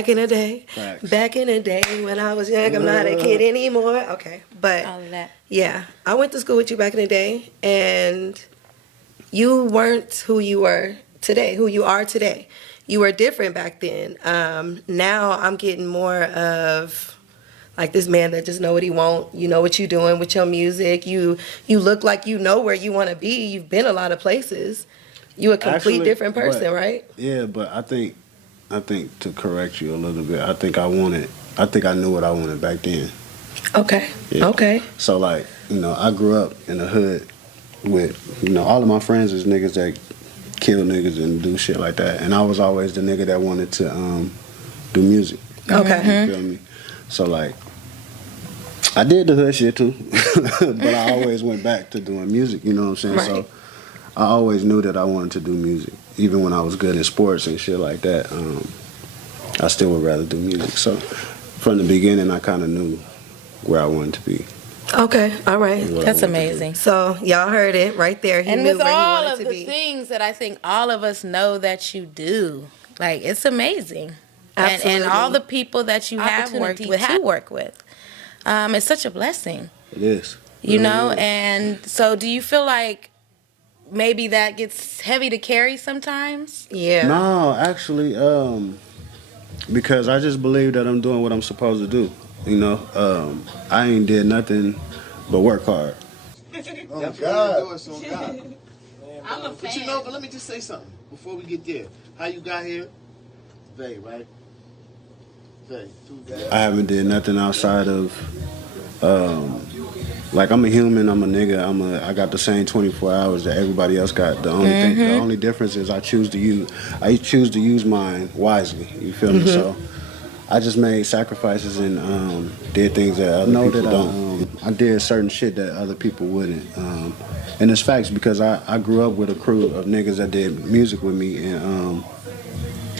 back in the day. Facts. Back in the day when I was young, I'm not a kid anymore. Okay, but All of that. yeah, I went to school with you back in the day, and you weren't who you were today, who you are today. You were different back then. Now I'm getting more of like this man that just know what he want. You know what you doing with your music. You look like you know where you want to be. You've been a lot of places. You a complete Actually, different person, but- right? Yeah, but I think to correct you a little bit, I think I knew what I wanted back then. Okay. Yeah. Okay. So like, I grew up in the hood with, all of my friends is niggas that kill niggas and do shit like that. And I was always the nigga that wanted to do music. Okay. You feel me? So like, I did the hood shit too, but I always went back to doing music, you know what I'm saying? Right. So I always knew that I wanted to do music. Even when I was good in sports and shit like that, I still would rather do music. So from the beginning, I kind of knew where I wanted to be. Okay. All right. what I That's wanted to do. amazing. So y'all heard it right there. He And knew with where he all wanted of to the be. things that I think all of us know that you do, like it's amazing. And all Absolutely. the people that you have worked with to work with, it's such a blessing. It is. You It know, is. and so do you feel like maybe that gets heavy to carry sometimes? Yeah. No, actually, because I just believe that I'm doing what I'm supposed to do. I ain't did nothing but work hard. Oh, God. I'm a fan. But let me just say something before we get there. How you got here? Vay, right? Vay. I haven't did nothing outside of, like I'm a human, I'm a nigga, I got the same 24 hours that everybody else got. The only difference is I choose to use mine wisely. You feel me? So I just made sacrifices and did things that other people don't. I did certain shit that other people wouldn't. And it's facts because I grew up with a crew of niggas that did music with me, and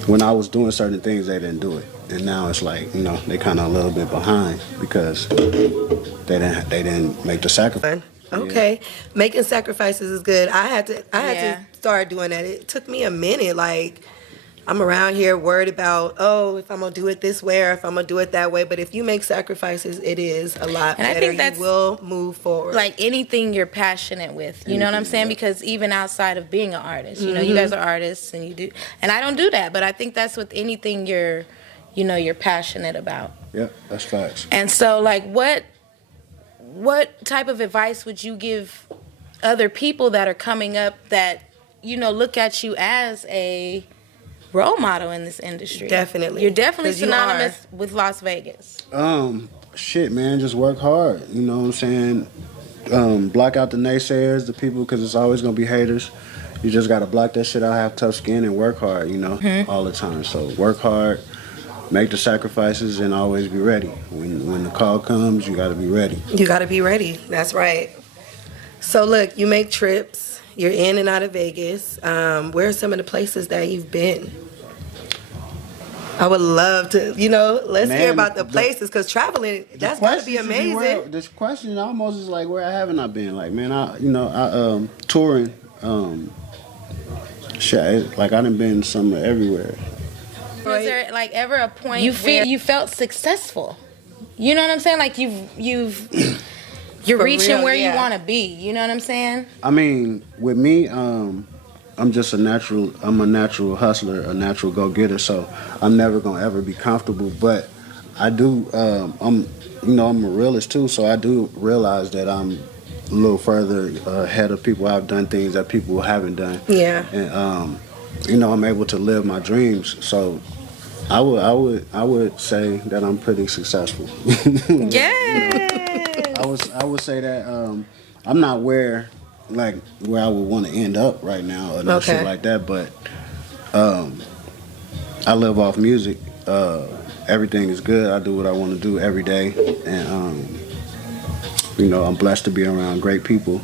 when I was doing certain things, they didn't do it. And now it's like, they kind of a little bit behind because they didn't make the sacrifice. Okay. Making sacrifices is good. I had to Yeah. start doing that. It took me a minute. Like, I'm around here worried about, if I'm going to do it this way or if I'm going to do it that way. But if you make sacrifices, it is a lot And I better. think that's you will move forward. Like anything you're passionate with, you know what I'm saying? Because even outside of being an artist, you guys are artists and you do, and I don't do that, but I think that's with anything you're passionate about. Yeah, that's facts. And so, like, what type of advice would you give other people that are coming up that, look at you as a role model in this industry? Definitely. You're definitely 'Cause you synonymous with Las Vegas. Shit, man, just work hard. You know what I'm saying? Block out the naysayers, the people, because it's always going to be haters. You just got to block that shit out, have tough skin, and work hard, all the time. So work hard, make the sacrifices, and always be ready. When the call comes, you got to be ready. You got to be ready. That's right. So, look, you make trips. You're in and out of Vegas. Where are some of the places that you've been? I would love to, let's hear Man, about the places, because traveling, that's got to be amazing. This question almost is like, where haven't I been? Like, man, I touring, shit, like I done been somewhere everywhere. Was there like ever a point where you felt successful? You know what I'm saying? Like you're For reaching real, where yeah. you want to be. You know what I'm saying? I mean, with me, I'm just I'm a natural hustler, a natural go-getter, so I'm never gonna ever be comfortable, but I do, I'm a realist too, so I do realize that I'm a little further ahead of people. I've done things that people haven't done. Yeah. And, I'm able to live my dreams, so I would say that I'm pretty successful. Yeah. I would say that I'm not where I would want to end up right now or no shit like that, but I live off music. Everything is good. I do what I want to do every day, and I'm blessed to be around great people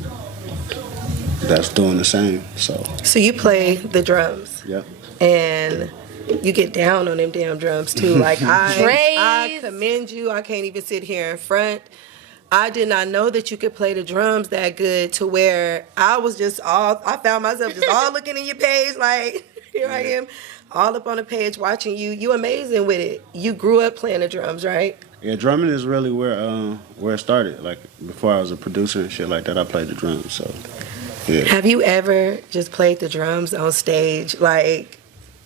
that's doing the same. So you play the drums. Yep. And you get down on them damn drums too. Like I commend you. I can't even sit here in front. I did not know that you could play the drums that good, to where I found myself just all looking in your page like, here I am. all up on the page watching you. You amazing with it. You grew up playing the drums, right? Yeah, drumming is really where it started. Like before I was a producer and shit like that, I played the drums. So yeah. Have you ever just played the drums on stage, like,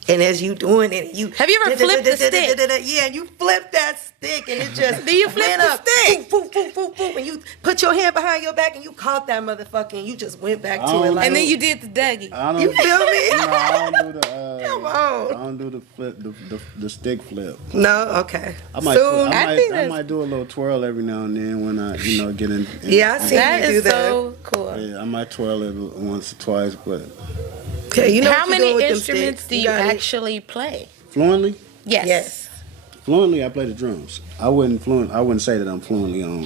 and as you doing it, you Have you ever flipped the stick? Yeah, and you flip that stick, and it just Do you flip went the up, stick? boom, boom, boom, boom, and you put your hand behind your back, and you caught that motherfucker, and you just went back to it, don't- like, And then you did the Dougie. I don't, you feel me? No, I don't do the. Come on. I don't do the flip, the stick flip. No, okay. I might, Soon, I might do a little twirl every now and then when I, get in. Yeah, I see That you do is that. so cool. Yeah, I might twirl it once or twice, but Okay, you know How what you doing many with them instruments sticks. do you got it. actually play? fluently. Yes. Yes. Fluently, I play the drums. I wouldn't say that I'm fluently on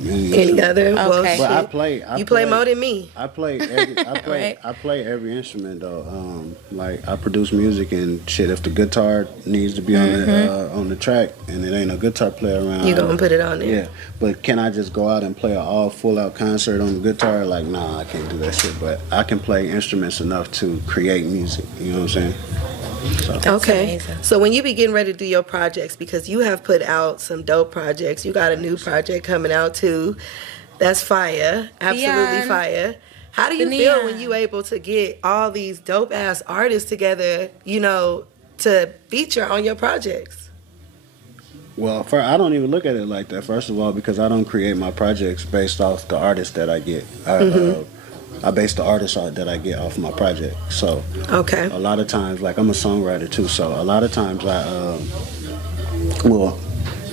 any Any instrument. other? Well, Okay. But I shit. play. You play more than me. I play every. Right. I play every instrument though. Like I produce music and shit. If the guitar needs to be on the track and it ain't a guitar player around, You gonna put it on there? Yeah. But can I just go out and play an all full out concert on the guitar? Like nah, I can't do that shit. But I can play instruments enough to create music. You know what I'm saying? Okay. amazing. So when you be getting ready to do your projects, because you have put out some dope projects, you got a new project coming out too. That's fire. Absolutely Beyond fire. How do you the feel neon. when you able to get all these dope ass artists together, to feature on your projects? Well, I don't even look at it like that. First of all, because I don't create my projects based off the artists that I get. I base the artists that I get off my project. So Okay. a lot of times, like I'm a songwriter too. So a lot of times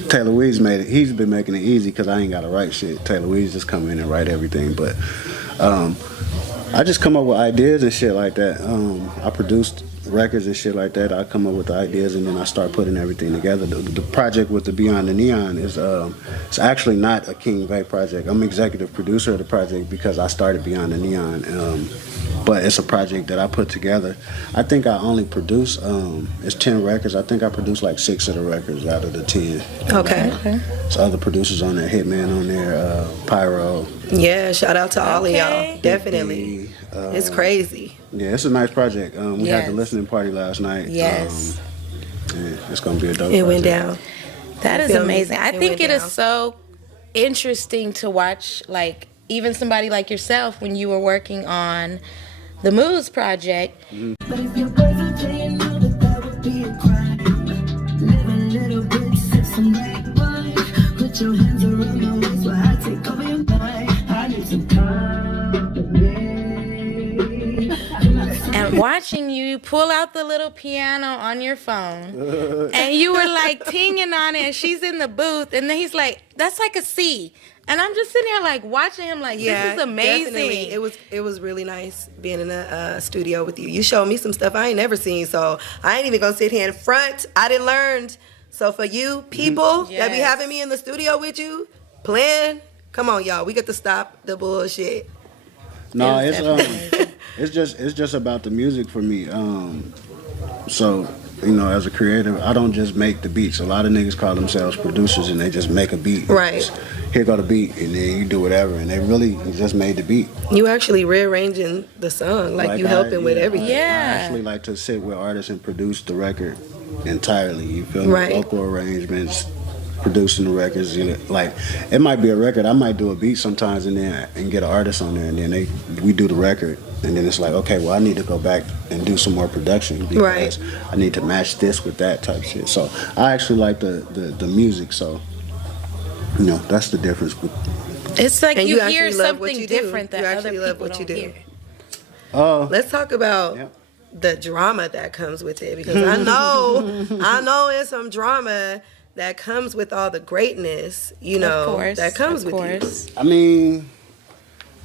Taylor Weeds made it. He's been making it easy because I ain't got to write shit. Taylor Weeds just come in and write everything. But I just come up with ideas and shit like that. I produced records and shit like that. I come up with the ideas and then I start putting everything together. The project with the Beyond the Neon is it's actually not a King Vay project. I'm executive producer of the project because I started Beyond the Neon. But it's a project that I put together. I think I only produce it's 10 records. I think I produced like 6 of the records out of the 10. Okay. There's other producers on there, Hitman on there, Pyro. Yeah, shout out to all of Okay. y'all. Definitely. It's crazy. Yeah, it's a nice project. We had Yes. the listening party last night. Yes. Yeah, it's gonna be a dope. It went project. down. That is feel me? amazing. I It think went it is down. so interesting to watch, like, even somebody like yourself when you were working on the Moves project. But if your boyfriend playing know that would be a crime. Live a little bit, sip some red wine. Put your hands around my waist while I take over your mind. I need some company. And watching you pull out the little piano on your phone, and you were like tinging on it, and she's in the booth, and then he's like, "That's like a C," and I'm just sitting here like watching him, like, "This is amazing." Definitely. It was really nice being in the studio with you. You showed me some stuff I ain't never seen, so I ain't even gonna sit here in front. I didn't learn. So for you people that be Yes. having me in the studio with you, playing, come on, y'all. We got to stop the bullshit. No, It was it's just about the music for me. So as a creative, I don't just make the beats. A lot of niggas call themselves producers and they just make a beat. Right. Just, here go the beat, and then you do whatever, and they really just made the beat. You actually rearranging the song, like you helping with everything. I Yeah. actually like to sit with artists and produce the record entirely. You feel me? Right. Vocal arrangements, producing the records. Like it might be a record. I might do a beat sometimes and get an artist on there, and then we do the record, and then it's like, okay, well I need to go back and do some more production because Right. I need to match this with that type of shit. So I actually like the music. So that's the difference. It's like And you you hear actually love what something you do. different that You other actually people love what you don't do. hear. Let's talk about Yeah. the drama that comes with it, because I know there's some drama that comes with all the greatness, Of course, that comes of with course. I mean,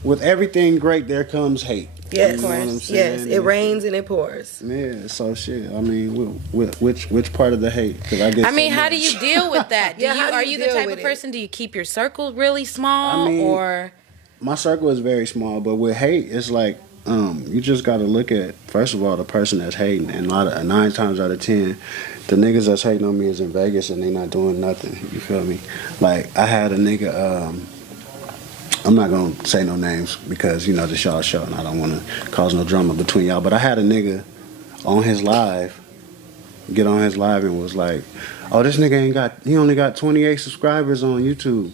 with everything great, there comes hate. you. Yes, You know what I'm saying? yes, it rains and it pours. Yeah, so shit. I mean, which part of the hate? Because I get. I mean, so how much. do you deal with that? Yeah, how do Are you you the deal type with of it? person? Do you keep your circle really small, I mean, or My circle is very small, but with hate, it's like you just got to look at first of all the person that's hating, and 9 times out of 10, the niggas that's hating on me is in Vegas and they not doing nothing. You feel me? Like I had a nigga. I'm not gonna say no names because this y'all show and I don't want to cause no drama between y'all. But I had a nigga on his live get on his live and was like, "Oh, this nigga he only got 28 subscribers on YouTube."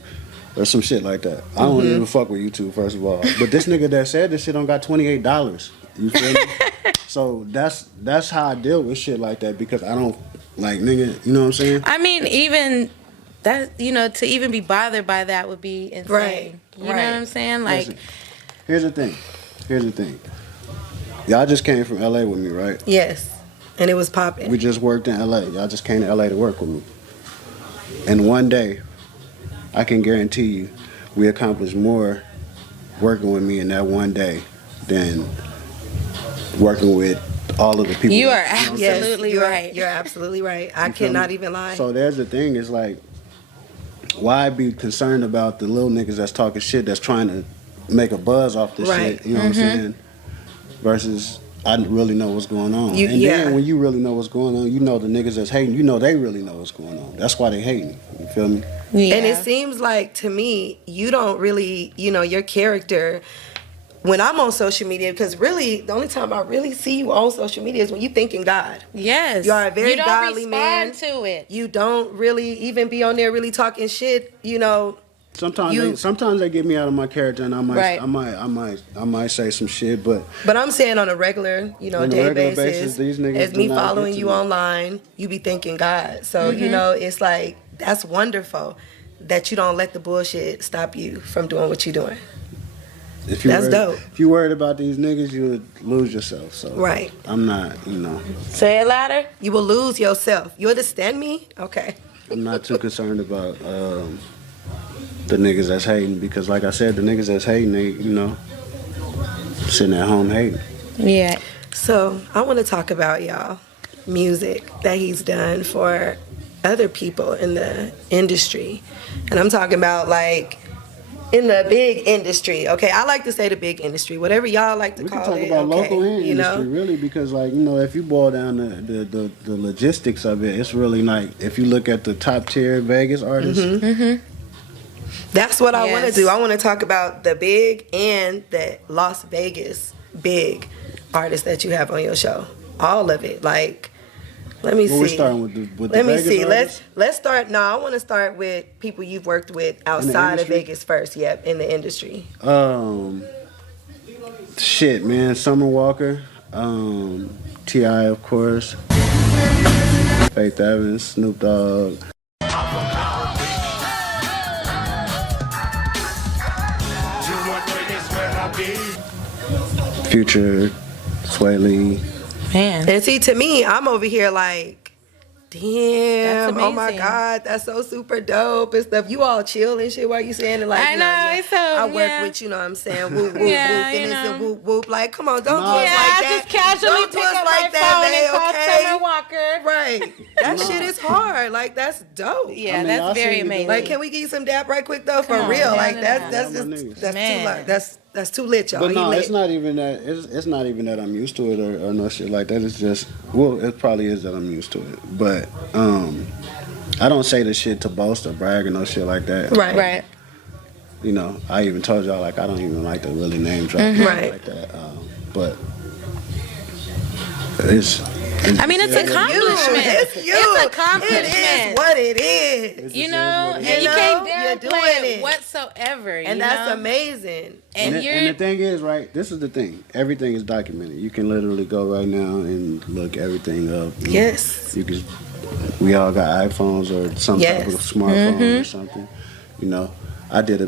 Or some shit like that. I don't even fuck with YouTube, first of all. But this nigga that said this shit don't got $28. You feel me? So that's how I deal with shit like that, because I don't, like, nigga, you know what I'm saying? I mean, even that, to even be bothered by that would be insane. Right. You know what I'm saying? Like, Listen, here's the thing. Y'all just came from LA with me, right? Yes. And it was popping. We just worked in LA. Y'all just came to LA to work with me. And one day, I can guarantee you, we accomplished more working with me in that one day than working with all of the people. you are that- absolutely right. You're absolutely right. I You feel cannot me? even lie. So there's the thing, is like, why be concerned about the little niggas that's talking shit, that's trying to make a buzz off this Right. shit, you know what I'm saying? Versus, I really know what's going on. You- and yeah. then when you really know what's going on, you know the niggas that's hating, you know they really know what's going on. That's why they hating. You feel me? Yeah. And it seems like, to me, you don't really, your character, when I'm on social media, because really, the only time I really see you on social media is when you think in God. Yes. You are a very you don't godly respond man. to it. You don't really even be on there really talking shit, Sometimes they get me out of my character, and I Right. might say some shit, but But I'm saying on a regular, On a day regular basis, basis, these niggas as do me not following get to you me. online, you be thinking God. So, Mm-hmm. it's like, that's wonderful that you don't let the bullshit stop you from doing what you're doing. if you That's dope. If you worried about these niggas, you would lose yourself. So Right. I'm not, Say it louder. You will lose yourself. You understand me? Okay. I'm not too concerned about the niggas that's hating, because like I said, the niggas that's hating, they, sitting at home hating. Yeah. So I want to talk about y'all music that he's done for other people in the industry, and I'm talking about like in the big industry. Okay, I like to say the big industry, whatever y'all like to We can call talk it. about okay, local and industry, really, because like, if you boil down the logistics of it, it's really like, if you look at the top tier Vegas artists, That's what I want to Yes. do. I want to talk about the big and the Las Vegas big artists that you have on your show. All of it. Like, let me Well, see. we're starting with the Let me Vegas see. artists? Let's start. No, I want to start with people you've worked with outside of industry? Vegas first. Yep, in the industry. Shit, man, Summer Walker, T.I., of course, Faith Evans, Snoop Dogg. Future, Sway Lee. Man. And see, to me, I'm over here like, damn, That's oh my amazing. God, that's so super dope and stuff. You all chill and shit while you saying it, like, I know, it's so, I work yeah. with, you know what I'm saying, whoop, whoop, Yeah, whoop, you and it's a know. whoop, whoop. Like, come on, don't do No. us Yeah, like I that. just casually Don't do pick us up like my that, phone babe, and call okay? Summer Walker. Right. That shit is hard. Like, that's dope. Yeah, I mean, y'all that's very seen me do amazing. Like, can we give you some dap right quick though? For Come on, real. man. Like, No, that's no, no. just, that's Man. too much. That's too lit, y'all. But no, He it's lit. not even that. It's not even that I'm used to it or no shit like that. It's just, well, it probably is that I'm used to it. But I don't say this shit to boast or brag or no shit like that. Right. Right. I even told y'all, like, I don't even like to really name drop Mm-hmm. shit Right. like that. But it's I mean, it's You. accomplishment. It's you. It's accomplishment. It is what it is. You know, and is. you You can't know, you're doing downplay it it. whatsoever. And you that's know? amazing. And and, you're and the thing is, right, this is the thing. Everything is documented. You can literally go right now and look everything up. Yes. You can. We all got iPhones or some type of Yes. smartphone or something. I did a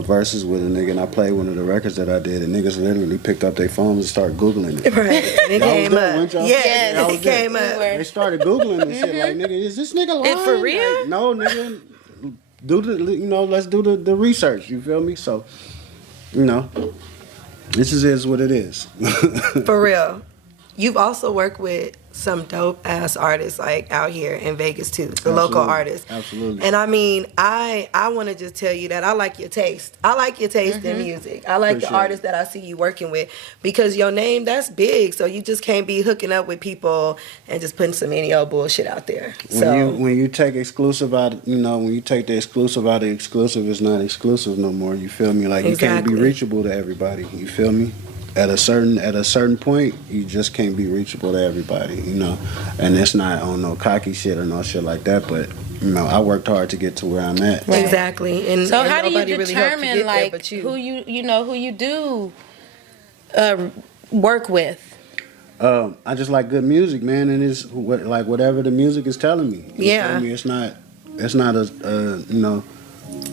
verses with a nigga, and I played one of the records that I did, and niggas literally picked up their phones and started Googling it. Right. And it Y'all was came there, up. weren't y'all? Yes, Y'all it was there. came up. They started Googling and shit like, nigga, is this nigga lying? for real? Like, no, nigga. Let's do the research. You feel me? So, this is what it is. For real. You've also worked with some dope ass artists like out here in Vegas too, the local Absolutely. artists. Absolutely. And I mean, I want to just tell you that I like your taste. I like your taste in music. I like Appreciate the artists that I see you working with because your name, that's big. So you just can't be hooking up with people and just putting some any old bullshit out there. When you take exclusive out, when you take the exclusive out of exclusive, it's not exclusive no more. You feel me? Like you can't be Exactly. reachable to everybody. You feel me? at a certain point, you just can't be reachable to everybody, you know. And it's not on no cocky shit or no shit like that, but you know, I worked hard to get to where I'm at. Right. Exactly. And So and how do you nobody really helped you determine get there like but you. who you do work with? I just like good music, man, and it's like whatever the music is telling me. You Yeah. feel me? It's not a you know.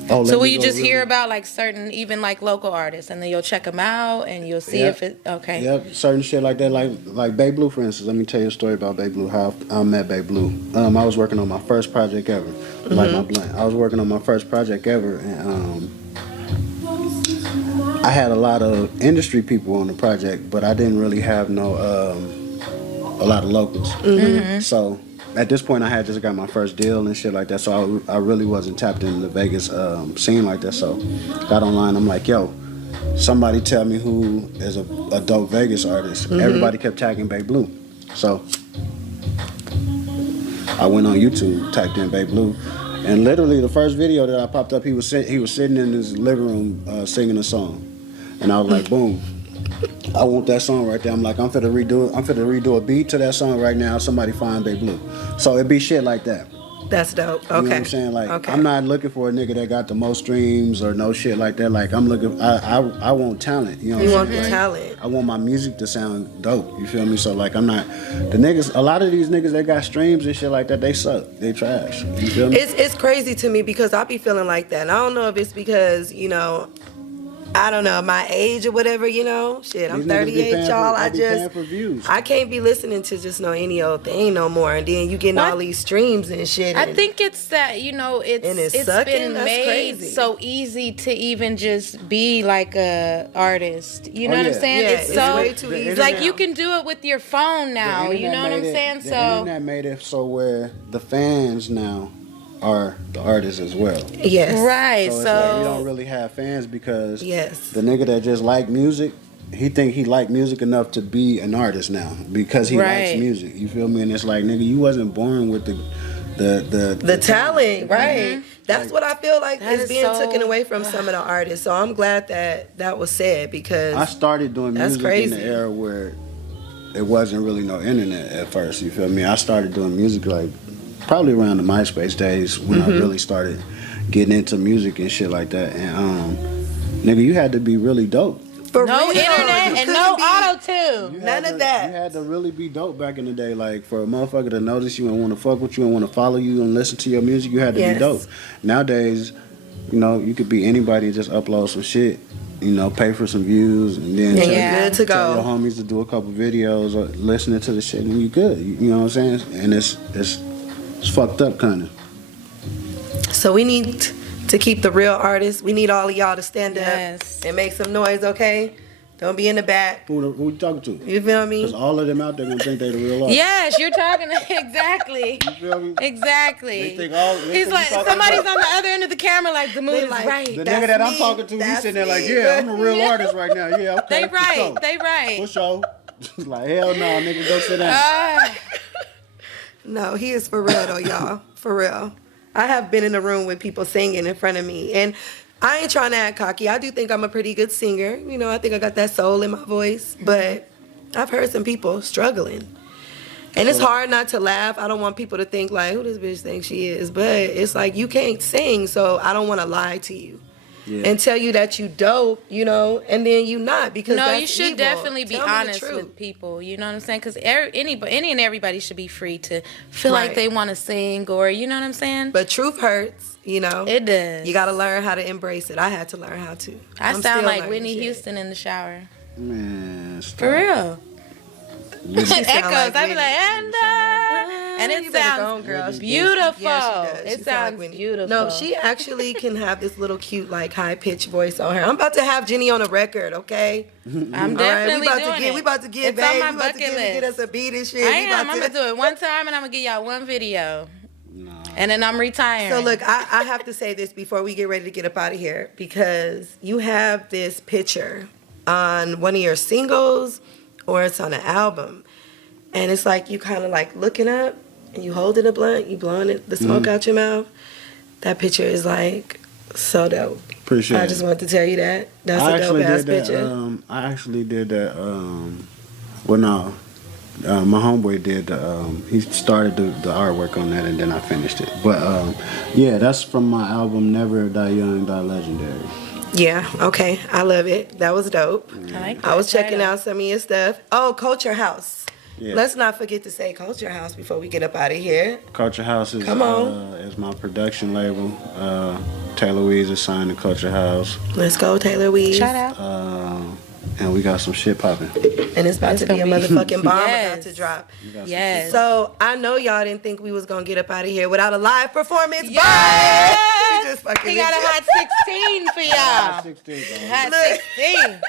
Oh, So let will me you go just hear really- about like certain, even like local artists, and then you'll check them out and you'll see Yeah. if it okay. Yep, certain shit like that, like Babe Blue, for instance. Let me tell you a story about Babe Blue. How I met Babe Blue. I was working on my first project ever, like my blunt. I was working on my first project ever, and I had a lot of industry people on the project, but I didn't really have a lot of locals. So at this point, I had just got my first deal and shit like that. So I really wasn't tapped into the Vegas scene like that. So got online. I'm like, yo, somebody tell me who is a dope Vegas artist. Everybody kept tagging Babe Blue. So I went on YouTube, typed in Babe Blue, and literally the first video that I popped up, he was sitting in his living room singing a song, and I was like, boom. I want that song right there. I'm like, I'm finna redo a beat to that song right now. Somebody find Babe Blue. So it be shit like that. That's dope. Okay. You know what I'm saying? Like, okay. I'm not looking for a nigga that got the most streams or no shit like that. Like, I'm looking, I want talent. You know what You I'm want saying? the Like, talent. I want my music to sound dope. You feel me? So, like, I'm not, the niggas, a lot of these niggas that got streams and shit like that, they suck. They trash. You feel me? It's crazy to me because I be feeling like that. And I don't know if it's because, you know, I don't know, my age or whatever, you know. Shit, I'm These niggas be 38, paying y'all. they be paying for views. I can't be listening to just no any old thing no more. And then you getting What? all these streams and shit. I and- think it's that, you know, And it's it's sucking? been That's made crazy. so easy to even just be like a artist. You know Oh, what I'm yeah. saying? Yeah, it's it's so way too easy it's like now. you can do it with your phone now. The You know internet what I'm made it- saying? The So internet made it so where the fans now are the artists as well. Yes. right. So, So, it's like we don't really have fans because Yes. the nigga that just like music, he think he like music enough to be an artist now because he likes Right. music. You feel me? And it's like, nigga, you wasn't born with the Talent, right? That's what I feel like That is is being so- taken away from some of the artists. So I'm glad that that was said because I started doing That's music crazy. in the era where it wasn't really no internet at first. You feel me? I started doing music like probably around the MySpace days when I really started getting into music and shit like that. And nigga, you had to be really dope. for no real, internet you and couldn't no be- auto tune. You None had of to- that. You had to really be dope back in the day. Like, for a motherfucker to notice you and want to fuck with you and want to follow you and listen to your music, you had to Yes. be dope. Nowadays, you know, you could be anybody and just upload some shit, you know, pay for some views, and then And tell, Yeah. you're good to tell your go. homies to do a couple videos or listening to the shit, and you good. You know what I'm saying? And it's fucked up, kind of. So we need to keep the real artists. We need all of y'all to stand Yes. up and make some noise, okay? Don't be in the back. Who you talking to? You feel Because me? all of them out there gonna think they the real artist. Yes, you're talking exactly. You feel me? Exactly. They think all. they He's think like you talking somebody's about- on the other end of the camera, like the mood They is like, right. The That's nigga that I'm me. talking to, he's That's sitting there like, me. yeah, I'm a real artist right now. Yeah, okay. They for right. sure. They right. For sure. Like, hell no, nigga, go sit down. Ah. No, he is for real though, y'all. For real. I have been in a room with people singing in front of me, and I ain't trying to act cocky. I do think I'm a pretty good singer. You know, I think I got that soul in my voice, but I've heard some people struggling. And it's hard not to laugh. I don't want people to think like, who this bitch thinks she is? But it's like, you can't sing, so I don't want to lie to you. Yeah. And tell you that you dope, you know, and then you not, because No, that's you should evil. definitely be Tell me the honest truth. with people. You know what I'm saying? Because any and everybody should be free to feel Right. like they want to sing, or you know what I'm saying. But truth hurts, you know. It does. You got to learn how to embrace it. I had to learn how to. I I'm sound still like learning Whitney shit. Houston in the shower. Man, stop. For real. She sound Echoes. like I be Whitney. like, and You it better go sounds on, girl. She- beautiful. Yeah, she does. She It sound sounds like Whitney. beautiful. No, she actually can have this little cute, like high pitched voice on her. I'm about to have Jenny on a record, okay? I'm All right, definitely we about doing to get, it. we about to get, It's babe. on my We about to bucket get list. us a beat and shit. I We am. about I'm to- gonna do it one time, and I'm gonna give y'all one video, and then I'm retiring. So look, I have to say this before we get ready to get up out of here, because you have this picture on one of your singles, or it's on an album, and it's like you kind of like looking up, and you holding a blunt, you blowing it, the smoke out your mouth. That picture is like So dope. Appreciate it. I just wanted to tell you that. That's a dope ass picture. I actually did that. Well, no, my homeboy did. He started the artwork on that, and then I finished it. But yeah, that's from my album "Never Die Young, Die Legendary." Yeah, okay. I love it. That was dope. I like I was that checking title. out some of your stuff. Oh, Culture House. Yeah. Let's not forget to say Culture House before we get up out of here. Culture House is Come on. is my production label. Taylor Weeds is signed to Culture House, Let's go, Taylor Weeds. Shout out. and we got some shit popping. And it's about It's to be a gonna be- motherfucking bomb Yes. about to drop. Yes. So I know y'all didn't think we was gonna get up out of here without a live performance. Yes. But we just fucking He got a hot 16 for y'all. Hot Look. 16.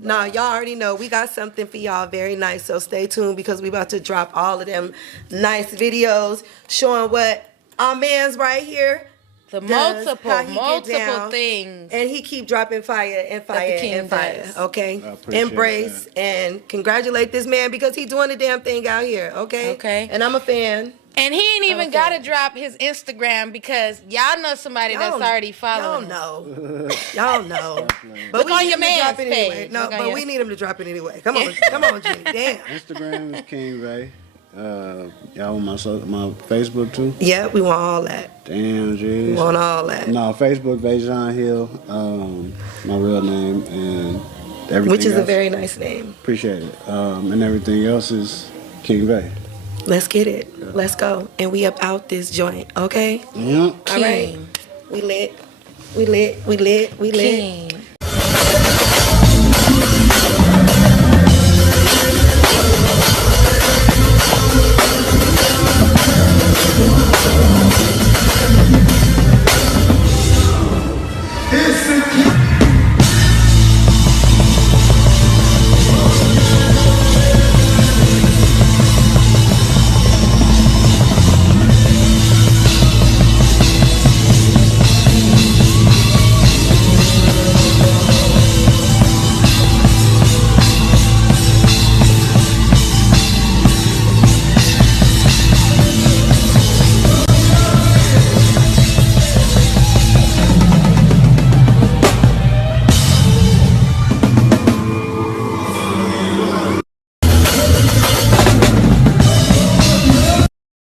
Nah, y'all already know we got something for y'all very nice. So stay tuned because we about to drop all of them nice videos showing what our man's right here. The does, how he get multiple down. things. And he keep dropping fire and fire king and fire. does. Okay? I appreciate Embrace and congratulate this man because he doing the damn thing out here. Okay? Okay. And I'm a fan. And he ain't even Okay. got to drop his Instagram because y'all know somebody that's already following him. Y'all know. Y'all know. But Look we on need your him to drop man's it anyway. page. No, Look on but your- we need him to drop it anyway. Come on. Come on, Jenny. Damn. Instagram is King Ray. Y'all want my Facebook too? Yeah, we want all that. Damn, We jeez. want all that. No, Facebook, Vajon Hill, my real name, and everything Which is a else. very nice name. Appreciate it. And everything else is King Ray. Let's get it. Let's go. And we up out this joint, okay? Yep. All right. King. We lit. We lit. We lit. We lit. King.